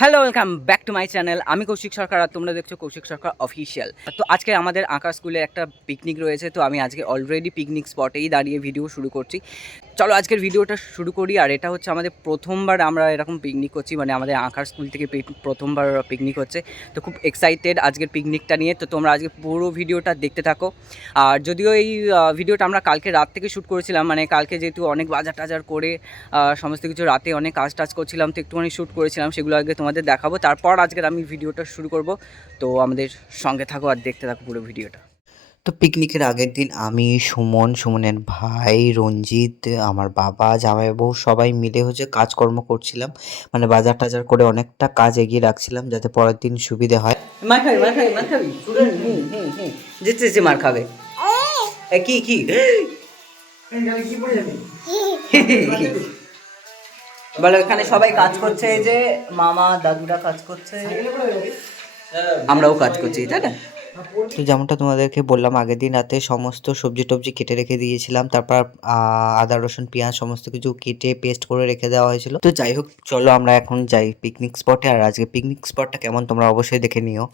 Hello welcome back to my channel আমি কৌশিক সরকার আর তোমরা দেখছ কৌশিক সরকার অফিসিয়াল তো আজকে আমাদের আঁকা স্কুলে একটা পিকনিক রয়েছে, তো আমি আজকে অলরেডি পিকনিক স্পটেই দাঁড়িয়ে ভিডিও শুরু করছি। চলো আজকের ভিডিওটা শুরু করি, আর এটা হচ্ছে আমাদের প্রথমবার আমরা এরকম পিকনিক করছি মানে আমাদের আঁকার স্কুল থেকে প্রথমবার পিকনিক হচ্ছে। তো খুব এক্সাইটেড আজকের পিকনিকটা নিয়ে, তো তোমরা আজকে পুরো ভিডিওটা দেখতে থাকো। আর যদিও এই ভিডিওটা আমরা কালকে রাত থেকে শ্যুট করেছিলাম মানে কালকে যেহেতু অনেক বাজার টাজার করে সমস্ত কিছু রাতে অনেক কাজ টাজ করছিলাম, তো একটুখানি শ্যুট করেছিলাম, সেগুলো আগে তোমাদের দেখাবো। তারপর আজকের আমি ভিডিওটা শুরু করব। তো আমাদের সঙ্গে থাকো আর দেখতে থাকো পুরো ভিডিওটা। তো পিকনিকের আগের দিন আমি সুমন সুমনের ভাই রঞ্জিত আমার বাবা জামাইবাবু সবাই মিলে হচ্ছে কাজকর্ম করছিলাম। মানে বাজার টাজার করে অনেকটা কাজ এগিয়ে রাখছিলাম যাতে পরের দিন সুবিধে হয়। মার খাবি মার খাবি মার খাবি। হুম হুম হুম হুম। যেতে যেতে মার খাবে। কি কি? বলো এখানে সবাই কাজ করছে এই যে মামা দাদুরা কাজ করছে। আমরাও কাজ করছি তাই না? তো যেমনটা তোমাদেরকে বললাম, আগের দিন রাতে সমস্ত সবজি টবজি কেটে রেখে দিয়েছিলাম। তারপর আদা, রসুন, পেঁয়াজ সমস্ত কিছু কেটে পেস্ট করে রেখে দেওয়া হয়েছিল। তো যাই হোক, চলো আমরা এখন যাই পিকনিক স্পটে আর আজকে পিকনিক স্পটটা কেমন তোমরা অবশ্যই দেখে নিও।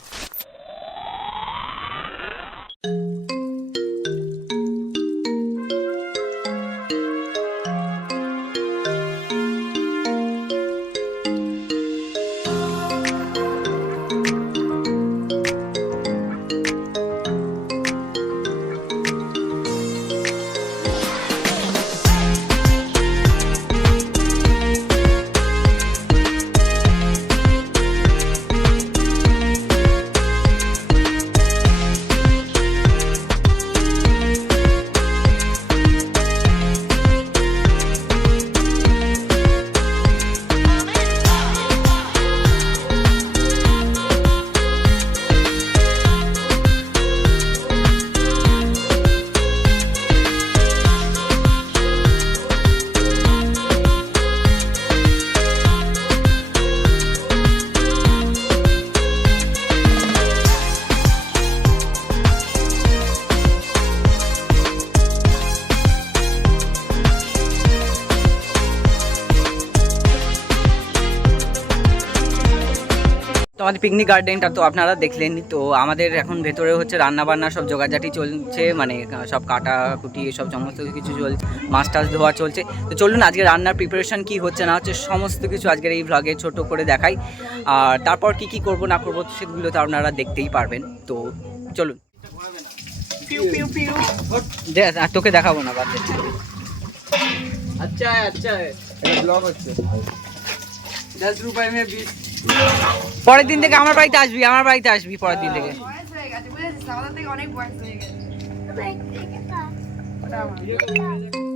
পিকনিক গার্ডেনটা তো আপনারা দেখলেন তো আমাদের এখন ভেতরে হচ্ছে রান্না বান্না সব যোগাযাটি চলছে মানে সব কাটা কুটি এসব সমস্ত কিছু চলছে মাছ টাছ ধোয়া চলছে। তো চলুন আজকে রান্নার প্রিপারেশান কি হচ্ছে না হচ্ছে সমস্ত কিছু আজকের এই ভ্লগে ছোট করে দেখাই। আর তারপর কি কি করব না করব সেগুলো তো আপনারা দেখতেই পারবেন। তো চলুন। তোকে দেখাবো না বাদ আচ্ছা আচ্ছা। ব্লগ হচ্ছে। দশ রুপায় মে বিশ। পরের দিন থেকে আমার বাড়িতে আসবি আমার বাড়িতে আসবি পরের দিন থেকে। অনেক বয়স হয়ে গেছে।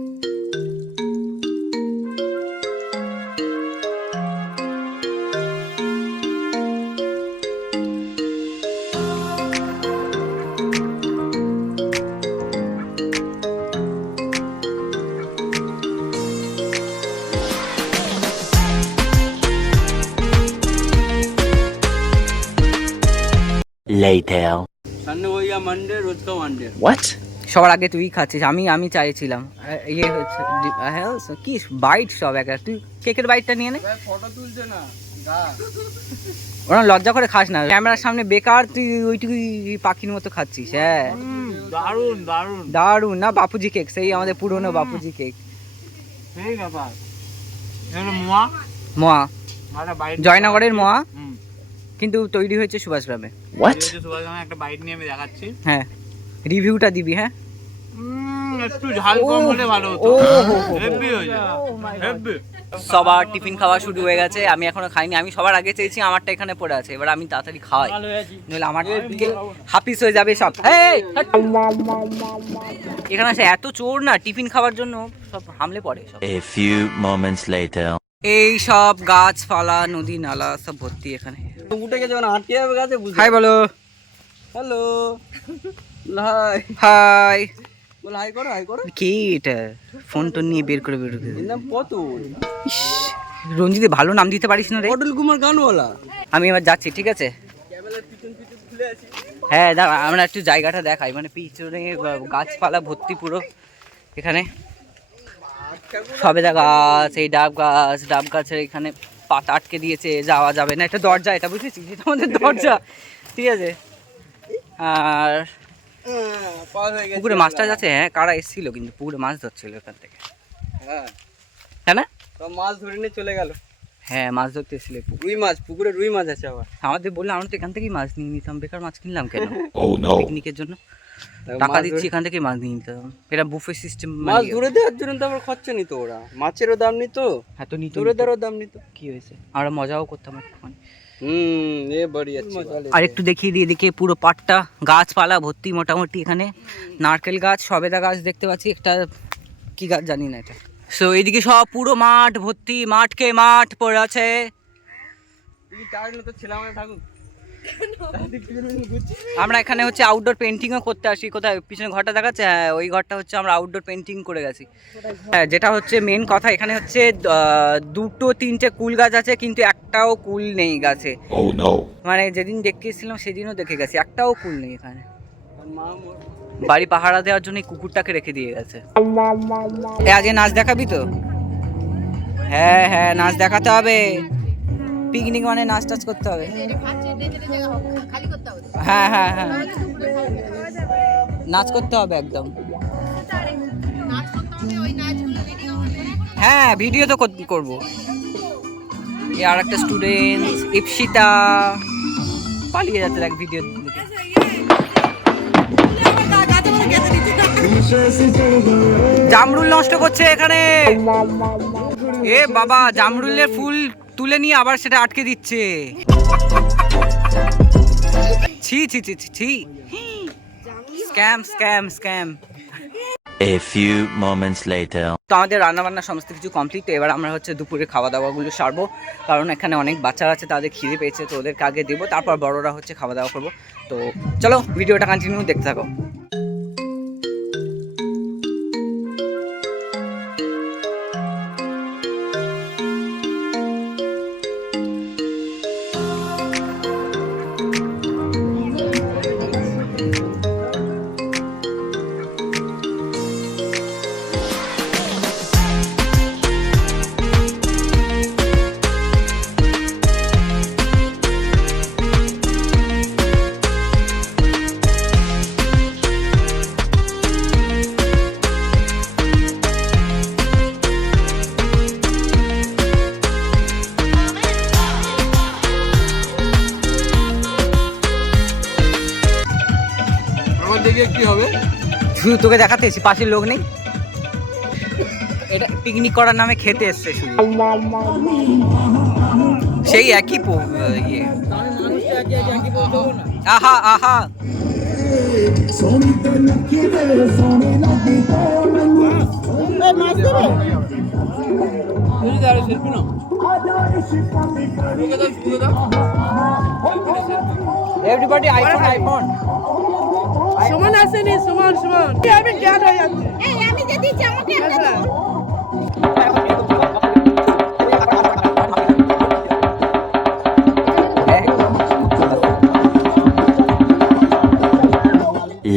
later. সবার আগে তুই খাচ্ছিস আমি আমি চাইছিলাম। ইয়ে হ্যাঁ, কি বাইট সব তুই কেকের বাইটটা নিয়ে নে। ওরা লজ্জা করে খাস না। ক্যামেরার সামনে বেকার তুই ওইটুকুই পাখির মতো খাচ্ছিস হ্যাঁ। দারুণ দারুণ দারুণ না বাপুজি কেক সেই আমাদের পুরনো বাপুজি কেক মোয়া? মোয়া। জয়নগরের মোয়া? কিন্তু তৈরি হয়েছে সুভাষগ্রামে সুভাষ গ্রামে একটা বাইট নিয়ে আমি দেখাচ্ছি। হ্যাঁ। রিভিউটা দিবি হ্যাঁ? একটু ঝাল কম হলে ভালো হতো। হেভি হয়ে যায়। হেভি সবার টিফিন খাওয়া শুরু হয়ে গেছে আমি এখনও খাইনি। আমি সবার আগে চেয়েছি আমারটা এখানে পড়ে আছে এবার আমি তাড়াতাড়ি খাওয়াই নইলে আমার দিকে হাফিস হয়ে যাবে সব। এখানে আসে এত চোর না টিফিন খাওয়ার জন্য সব হামলে পড়ে সব। A few moments later. এই সব গাছপালা নদী নালা সব ভর্তি এখানে। উঠে গেছে মানে আটকে যাবে গাছে হাই বলো। হ্যালো। হাই। হাই। বল হাই করো হাই করো। কি এটা? ফোন টোন নিয়ে বের করে বের করে এর নাম পতুল রঞ্জিতে ভালো নাম দিতে পারিস না রে। কুমার গানওয়ালা। আমি এবার যাচ্ছি ঠিক আছে। হ্যাঁ দাঁড়া আমরা একটু জায়গাটা দেখাই। মানে পিছনে গাছপালা ভর্তি পুরো এখানে। সবেদা গাছ এই ডাব গাছ ডাব গাছের এখানে পাতা আটকে দিয়েছে যাওয়া যাবে না একটা দরজা এটা বুঝেছিস? এটা আমাদের দরজা ঠিক আছে? আর হয়ে পুকুরে মাছটা যাচ্ছে হ্যাঁ কারা এসেছিল কিন্তু পুকুরে মাছ ধরছিল এখান থেকে। হ্যাঁ। তাই না? মাছ ধরে নিয়ে চলে গেল। হ্যাঁ মাছ ধরতে এসেছিল রুই মাছ পুকুরে রুই মাছ আছে আবার। আমাদের বললে আমরা তো এখান থেকেই মাছ নিয়ে নিতাম বেকার মাছ কিনলাম কেন? Oh পিকনিকের জন্য। দেখো, টাকা দিচ্ছি এখান থেকে মাছ নিয়ে নিতাম এটা বুফে সিস্টেম মাছ ধরে দেওয়ার জন্য তো আবার খরচা নিত ওরা। মাছেরও দাম নিত হ্যাঁ তো নিতে ধরে দেওয়ারও দাম নিত। কি হয়েছে? আমরা মজাও করতাম একটুখানি। হুম এ বাড়ি আর একটু দেখিয়ে দিই এদিকে পুরো পাটটা গাছপালা ভর্তি মোটামুটি এখানে। নারকেল গাছ সবেদা গাছ দেখতে পাচ্ছি। একটা কি গাছ জানি না এটা। সো এইদিকে সব পুরো মাঠ ভর্তি মাঠকে মাঠ পড়ে আছে। ছিলাম থাকুক। আমরা এখানে হচ্ছে আউটডোর পেন্টিংও করতে আসি। কোথায়? পিছনে ঘরটা দেখাচ্ছে? হ্যাঁ ওই ঘরটা হচ্ছে আমরা আউটডোর পেন্টিং করে গেছি। হ্যাঁ যেটা হচ্ছে মেন কথা এখানে হচ্ছে দুটো তিনটে কুল গাছ আছে কিন্তু একটাও কুল নেই গাছে। Oh মানে যেদিন দেখতে এসেছিলাম সেদিনও দেখে গেছি একটাও কুল নেই এখানে। বাড়ি পাহারা দেওয়ার জন্য কুকুরটাকে রেখে দিয়ে গেছে। আজকে নাচ দেখাবি তো? হ্যাঁ হ্যাঁ নাচ দেখাতে হবে। পিকনিক মানে নাচ টাচ করতে হবে। হ্যাঁ হ্যাঁ হ্যাঁ। নাচ করতে হবে একদম। হ্যাঁ ভিডিও তো কর- করব। আর একটা স্টুডেন্ট ইপসিতা। পালিয়ে যাচ্ছে দেখ ভিডিও জামরুল নষ্ট করছে এখানে। এ বাবা, জামরুলের ফুল তুলে নিয়ে আবার সেটা আটকে দিচ্ছে। ছি ছি ছি ছি ছি। Scam scam scam. A few moments later. তো আমাদের রান্নাবান্না সমস্ত কিছু কমপ্লিট এবার আমরা হচ্ছে দুপুরে খাওয়া দাওয়াগুলো সারবো। কারণ এখানে অনেক বাচ্চারা আছে তাদের খিদে পেয়েছে তো ওদেরকে আগে দেবো তারপর বড়রা হচ্ছে খাওয়া দাওয়া করব। তো চলো ভিডিওটা কন্টিনিউ দেখতে থাকো। শুধু তোকে দেখাতে এসেছি পাশের লোক নেই। এটা পিকনিক করার নামে খেতে এসছে সেই একই ইয়ে। আহা আহা। এভরিবডি আইফোন আইফোন সুমন আসেনি সুমন সুমন আমি জ্ঞান হয়ে যাচ্ছে আমি যদি আমাকে একটা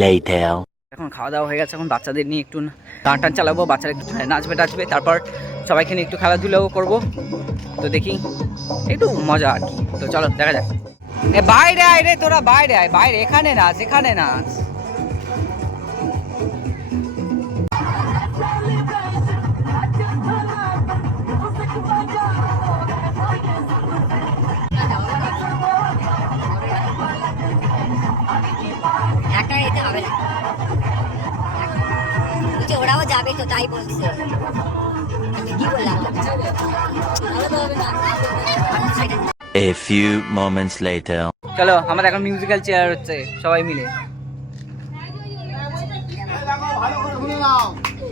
Later. এখন খাওয়া দাওয়া হয়ে গেছে এখন বাচ্চাদের নিয়ে একটু টান টান চালাবো বাচ্চারা একটু নাচবে টাচবে তারপর সবাইকে নিয়ে একটু খেলাধুলাও করব। তো দেখি একটু মজা আর কি। তো চলো দেখা যাক। এ, বাইরে আয় রে তোরা, বাইরে আয়, বাইরে, এখানে নাচ এখানে না। ওরাও যাবে তো তাই বলছে। কি বললাম? A few moments later. চলো আমাদের এখন মিউজিক্যাল চেয়ার হচ্ছে সবাই মিলে।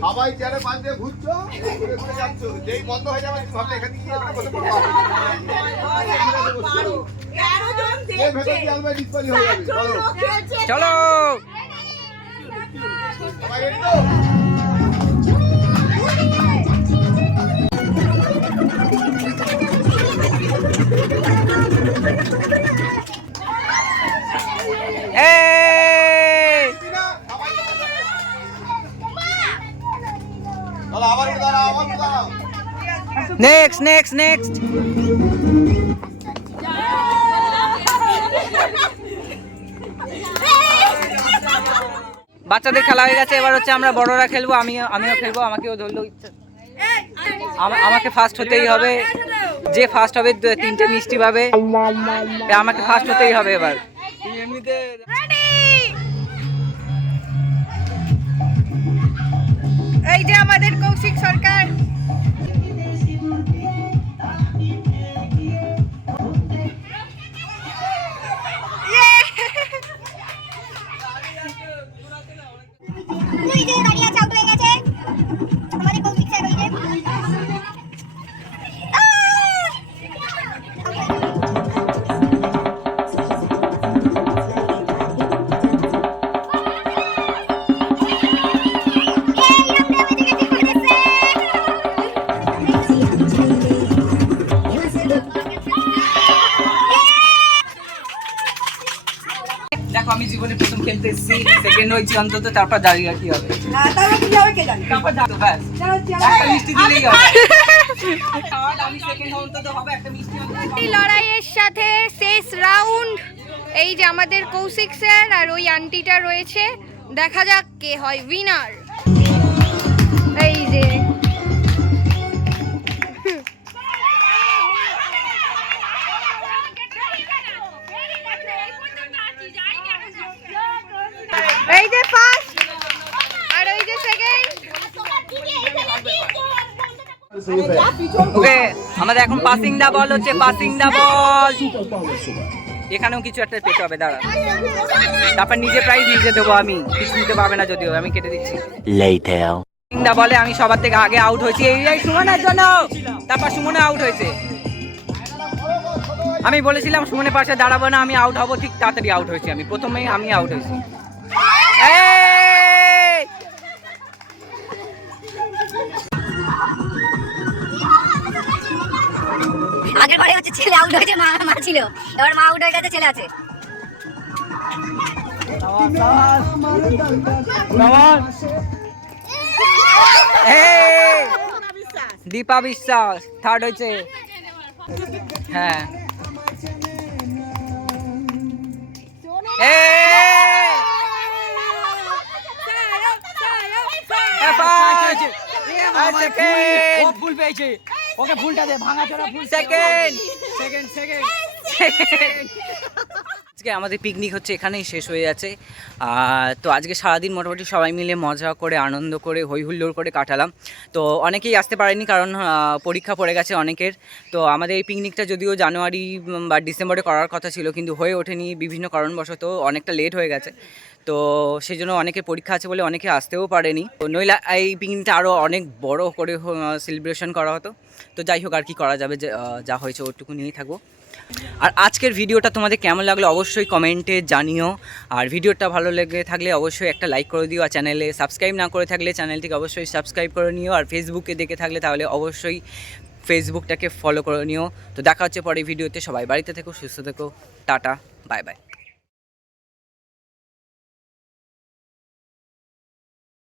সবাই চেয়ারে পাশ দিয়ে ঘুরছো ঘুরে ঘুরে যাচ্ছ যেই বন্ধ হয়ে যাবে ভাবলে এখানে গিয়ে এখানে বসে পড়ব এই ভেতর দিয়ে আলমারি ডিসপালি যাবে চলো। চলো সবাই রেডি তো? নেক্সট নেক্সট নেক্সট বাচ্চাদের খেলা হয়ে গেছে, এবার হচ্ছে আমরা বড়রা খেলব আমি আমিও খেলব, আমাকেও ধরলেও ইচ্ছা আমা- আমাকে ফার্স্ট হতেই হবে। যে ফার্স্ট হবে তিনটে মিষ্টি পাবে। আমাকে ফার্স্ট হতেই হবে এবার। এই যে আমাদের কৌশিক সরকার। দাঁড়িয়ে খেলতে এসেছি সেকেন্ড হয়েছি অন্তত তারপর দাঁড়িয়ে কি হবে। তারপর ব্যাস। একটা মিষ্টি দিলেই লড়াইয়ের সাথে শেষ রাউন্ড এই যে আমাদের কৌশিক স্যার আর ওই আন্টিটা রয়েছে। দেখা যাক কে হয় উইনার এই যে ওকে আমাদের এখন পাসিং দা বল হচ্ছে পাসিং দা বল এখানেও কিছু একটা পেতে হবে দাঁড়া। তারপর নিজে প্রাইজ নিজে দেবো আমি। কিছু নিতে পারবে না যদিও আমি কেটে দিচ্ছি। দা বলে আমি সবার থেকে আগে আউট হয়েছি। এই এই সুমনের জন্য তারপর সুমনে আউট হয়েছে। আমি বলেছিলাম সুমনের পাশে দাঁড়াবো না আমি আউট হব ঠিক তাড়াতাড়ি আউট হয়েছি আমি। প্রথমেই আমি আউট হয়েছি। আগের বারে হচ্ছে ছেলে আউট হয়েছে মা মা ছিল এবার মা আউট হয়ে গেছে ছেলে আছে দীপা বিশ্বাস থার্ড হয়েছে হ্যাঁ! ফুল পেয়েছে ওকে ফুলটা দে ভাঙা চড়া ফুল Second! সেকেন্ড সেকেন্ড আজকে আমাদের পিকনিক হচ্ছে এখানেই শেষ হয়ে যাচ্ছে। তো আজকে সারাদিন মোটামুটি সবাই মিলে মজা করে আনন্দ করে হই হুল্লোড় করে কাটালাম। তো অনেকেই আসতে পারেনি কারণ পরীক্ষা পড়ে গেছে অনেকের। তো আমাদের এই পিকনিকটা যদিও জানুয়ারি বা ডিসেম্বরে করার কথা ছিল কিন্তু হয়ে ওঠেনি বিভিন্ন কারণবশত অনেকটা লেট হয়ে গেছে। তো সেই জন্য অনেকের পরীক্ষা আছে বলে অনেকে আসতেও পারেনি। তো নইলে এই পিকনিকটা আরও অনেক বড় করে সেলিব্রেশন করা হতো। তো যাই হোক আর কি করা যাবে যে, হয়েছে ওটুকু নিয়েই থাকব। আর আজকের ভিডিওটা তোমাদের কেমন লাগল অবশ্যই কমেন্টে জানিও। আর ভিডিওটা ভালো লেগে থাকলে অবশ্যই একটা লাইক করে দিও। আর চ্যানেলে সাবস্ক্রাইব না করে থাকলে চ্যানেলটিকে অবশ্যই সাবস্ক্রাইব করে নিও। আর ফেসবুকে দেখে থাকলে তাহলে অবশ্যই ফেসবুকটাকে ফলো করে নিও। তো দেখা হচ্ছে পরে ভিডিওতে। সবাই বাড়িতে থেকো সুস্থ থেকো। Tata bye bye